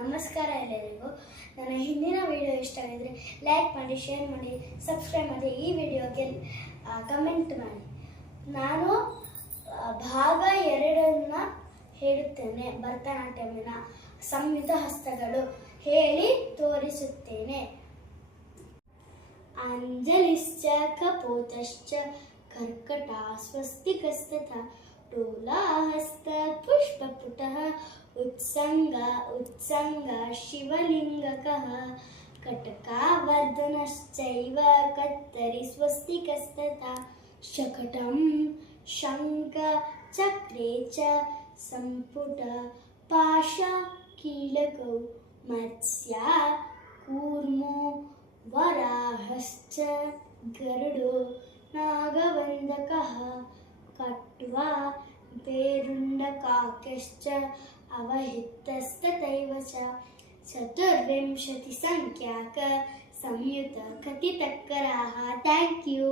ನಮಸ್ಕಾರ ಎಲ್ಲರಿಗೂ. ನನ್ನ ಹಿಂದಿನ ವಿಡಿಯೋ ಇಷ್ಟ ಆಗಿದ್ರೆ ಲೈಕ್ ಮಾಡಿ, ಶೇರ್ ಮಾಡಿ, ಸಬ್ಸ್ಕ್ರೈಬ್ ಮಾಡಿ, ಈ ವಿಡಿಯೋಗೆ ಕಮೆಂಟ್ ಮಾಡಿ. ನಾನು ಭಾಗ 2 ಹೇಳುತ್ತೇನೆ. ಭರತನಾಟ್ಯಮಿನ ಸಂಯುಕ್ತ ಹಸ್ತಗಳು ಹೇಳಿ ತೋರಿಸುತ್ತೇನೆ. ಅಂಜಲಿಶ್ಚ ಕಪೋತಶ್ಚ ಕರ್ಕಟ ಸ್ವಸ್ತಿಕಸ್ತಥಾ ಡೋಲಾಹಸ್ತ ಪುಷ್ಪಪುಟಃ उत्संग शिवलिंगकः कटकावर्धनश्चैव कत्तरि स्वस्तिकस्तथा शकटं शंख चक्रे च संपुट पाशकीलकौ मत्स्या कूर्मो वराहश्च गरुडो नागवन्दकः कट्वा पेरुण्डकाकश्च अवहितस्तथैव च 24 संख्याक संयुत कथितकराः. Thank you.